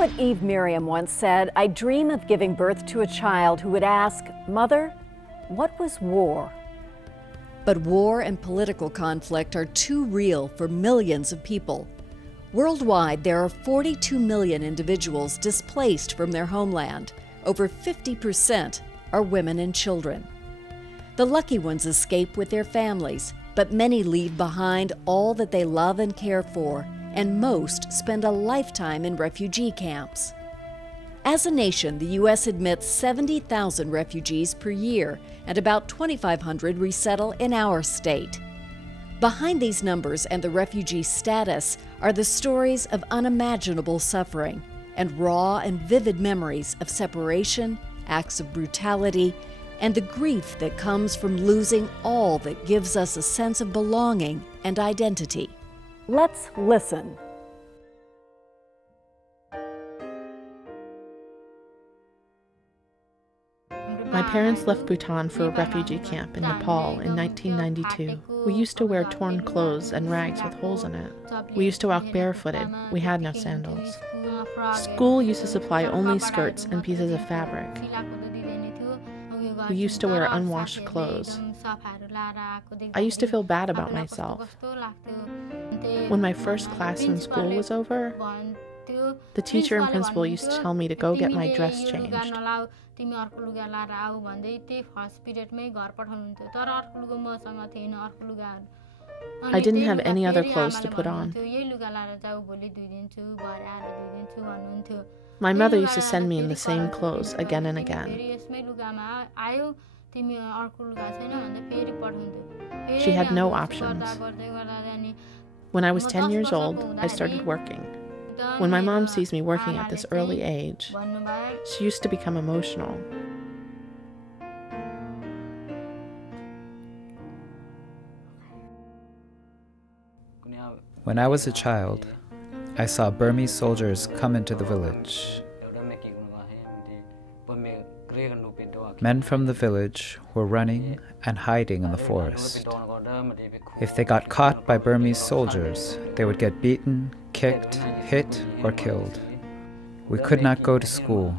Poet Eve Miriam once said, "I dream of giving birth to a child who would ask, 'Mother, what was war?'" But war and political conflict are too real for millions of people. Worldwide, there are 42 million individuals displaced from their homeland. Over 50% are women and children. The lucky ones escape with their families, but many leave behind all that they love and care for, and most spend a lifetime in refugee camps. As a nation, the U.S. admits 70,000 refugees per year, and about 2,500 resettle in our state. Behind these numbers and the refugee status are the stories of unimaginable suffering and raw and vivid memories of separation, acts of brutality, and the grief that comes from losing all that gives us a sense of belonging and identity. Let's listen. My parents left Bhutan for a refugee camp in Nepal in 1992. We used to wear torn clothes and rags with holes in it. We used to walk barefooted. We had no sandals. School used to supply only skirts and pieces of fabric. We used to wear unwashed clothes. I used to feel bad about myself. When my first class in school was over, the teacher and principal used to tell me to go get my dress changed. I didn't have any other clothes to put on. My mother used to send me in the same clothes again and again. She had no options. When I was 10 years old, I started working. When my mom sees me working at this early age, she used to become emotional. When I was a child, I saw Burmese soldiers come into the village. Men from the village were running and hiding in the forest. If they got caught by Burmese soldiers, they would get beaten, kicked, hit, or killed. We could not go to school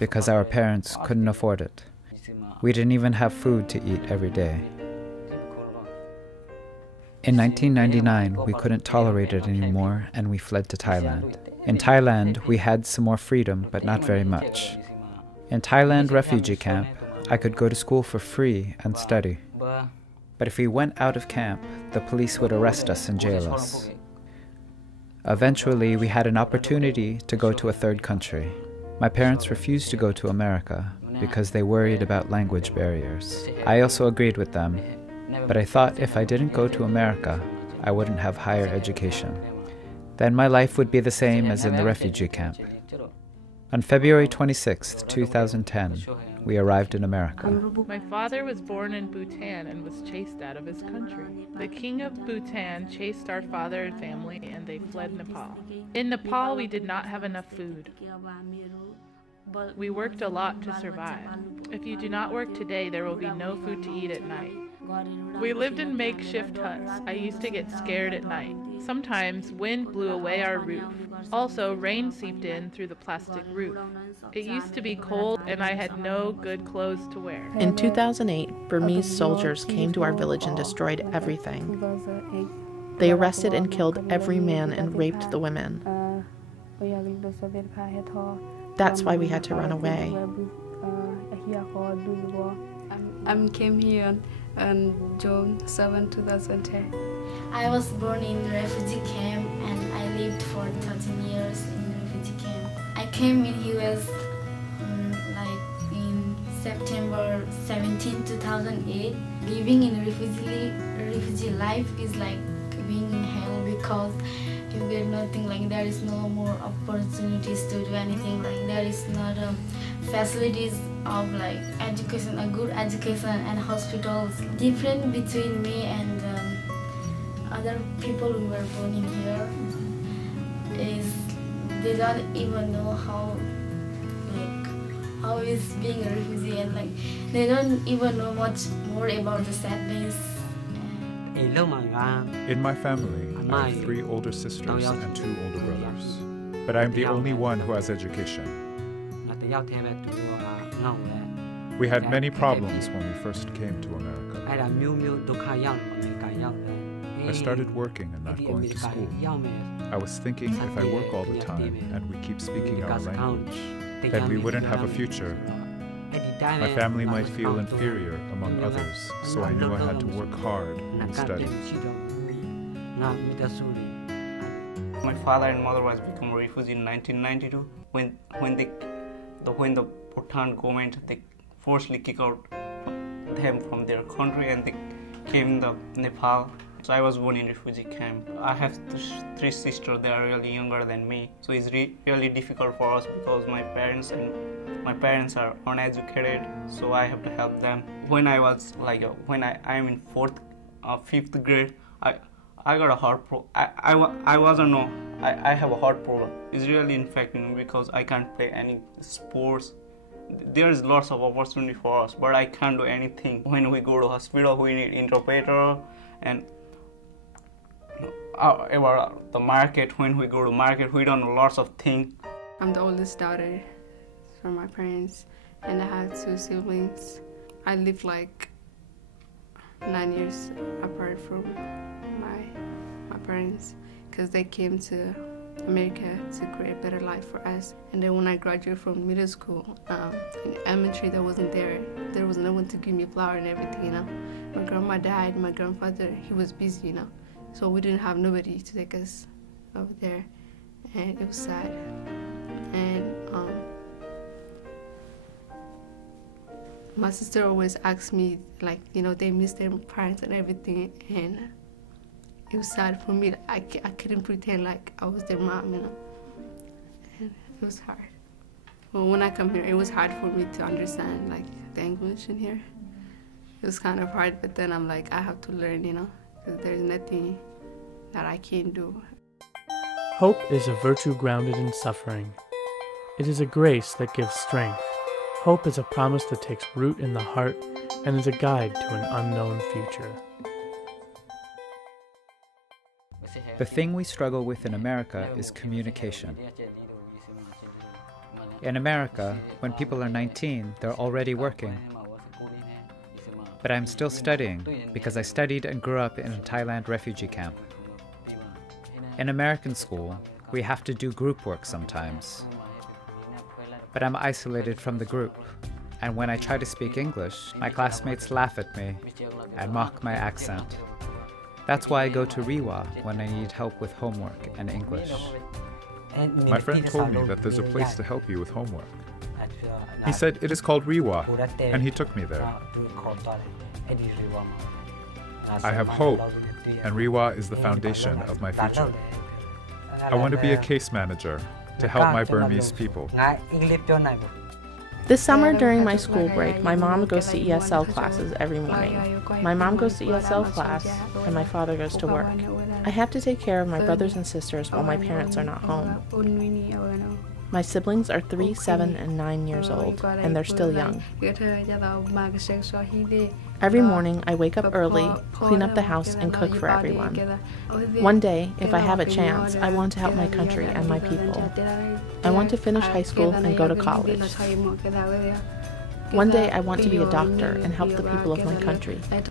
because our parents couldn't afford it. We didn't even have food to eat every day. In 1999, we couldn't tolerate it anymore and we fled to Thailand. In Thailand, we had some more freedom, but not very much. In Thailand refugee camp, I could go to school for free and study. But if we went out of camp, the police would arrest us and jail us. Eventually, we had an opportunity to go to a third country. My parents refused to go to America because they worried about language barriers. I also agreed with them, but I thought if I didn't go to America, I wouldn't have higher education. Then my life would be the same as in the refugee camp. On February 26, 2010, we arrived in America. My father was born in Bhutan and was chased out of his country. The king of Bhutan chased our father and family and they fled Nepal. In Nepal, we did not have enough food. We worked a lot to survive. If you do not work today, there will be no food to eat at night. We lived in makeshift huts. I used to get scared at night. Sometimes wind blew away our roof. Also, rain seeped in through the plastic roof. It used to be cold and I had no good clothes to wear. In 2008, Burmese soldiers came to our village and destroyed everything. They arrested and killed every man and raped the women. That's why we had to run away. I came here on June 7, 2010. I was born in the refugee camp and I lived for 13 years in the refugee camp. I came in US in September 17, 2008. Living in refugee life is like being in hell because you get nothing, like there is no more opportunities to do anything, like there is not facilities of like education, a good education and hospitals. Different between me and other people who were born in here is they don't even know how is being a refugee, and like they don't even know much more about the sadness. In my family, I have 3 older sisters and 2 older brothers. but I'm the only one who has education. We had many problems when we first came to America. I started working and not going to school. I was thinking if I work all the time and we keep speaking our language, then we wouldn't have a future. My family might feel inferior among others, so I knew I had to work hard and study. My father and mother was become refugees in 1992 when the Bhutan government they forcibly kicked out them from their country and they came to Nepal. So I was born in refugee camp. I have three sisters. They are really younger than me. So it's really difficult for us because my parents are uneducated. So I have to help them. When I was when I'm in fifth grade, I got a heart problem. I have a heart problem. It's really infecting me because I can't play any sports. There's lots of opportunity for us, but I can't do anything. When we go to hospital, we need interpreter, and about the market, when we go to market, we don't know lots of things. I'm the oldest daughter from my parents, and I have 2 siblings. I live like 9 years apart from my parents because they came to America to create a better life for us. And then when I graduated from middle school, in elementary, there was no one to give me flour and everything, you know. My grandma died, my grandfather, he was busy, you know. So we didn't have nobody to take us over there, and it was sad. And my sister always asked me, like, you know, they miss their parents and everything, and it was sad for me. I couldn't pretend like I was their mom, you know, and it was hard. Well, when I come here, it was hard for me to understand, like, the English in here. It was kind of hard, but then I'm like, I have to learn, you know, because there's nothing that I can do. Hope is a virtue grounded in suffering. It is a grace that gives strength. Hope is a promise that takes root in the heart and is a guide to an unknown future. The thing we struggle with in America is communication. In America, when people are 19, they're already working. But I'm still studying because I studied and grew up in a Thailand refugee camp. In American school, we have to do group work sometimes. But I'm isolated from the group, and when I try to speak English, my classmates laugh at me and mock my accent. That's why I go to ReWA when I need help with homework and English. My friend told me that there's a place to help you with homework. He said it is called ReWA, and he took me there. I have hope, and ReWA is the foundation of my future. I want to be a case manager to help my Burmese people. This summer during my school break, my mom goes to ESL classes every morning. My mom goes to ESL class, and my father goes to work. I have to take care of my brothers and sisters while my parents are not home. My siblings are 3, 7, and 9 years old, and they're still young. Every morning, I wake up early, clean up the house, and cook for everyone. One day, if I have a chance, I want to help my country and my people. I want to finish high school and go to college. One day, I want to be a doctor and help the people of my country. And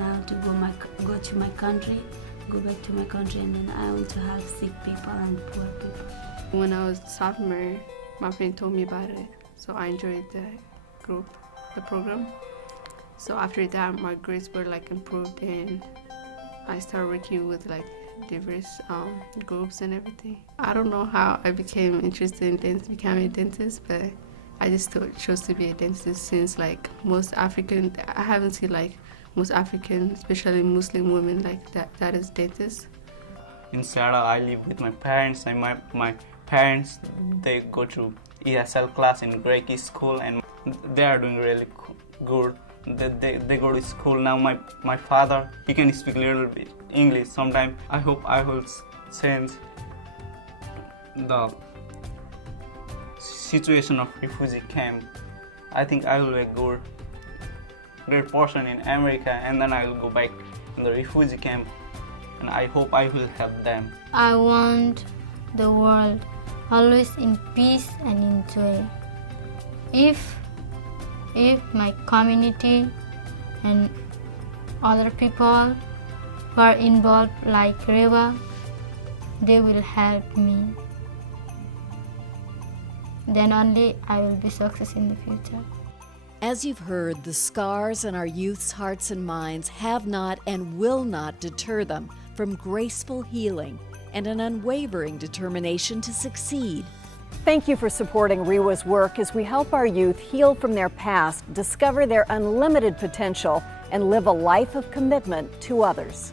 I want to go to my country, go back to my country, and then I want to help sick people and poor people. When I was a sophomore, my friend told me about it, so I enjoyed the program. So after that, my grades were like improved, and I started working with like diverse groups and everything. I don't know how I became interested in dentistry, became a dentist, but I just chose to be a dentist since like most African, I haven't seen like most African, especially Muslim women like that is dentists. In Seattle, I live with my parents, and my parents, they go to ESL class in Greek school, and they are doing really good. They go to school now. My father, he can speak a little bit English sometimes. I hope I will change the situation of refugee camp. I think I will be a great person in America, and then I will go back in the refugee camp, and I hope I will help them. I want the world always in peace and in joy. If my community and other people who are involved like ReWA, they will help me, then only I will be success in the future. As you've heard, the scars in our youth's hearts and minds have not and will not deter them from graceful healing and an unwavering determination to succeed. Thank you for supporting ReWA's work as we help our youth heal from their past, discover their unlimited potential, and live a life of commitment to others.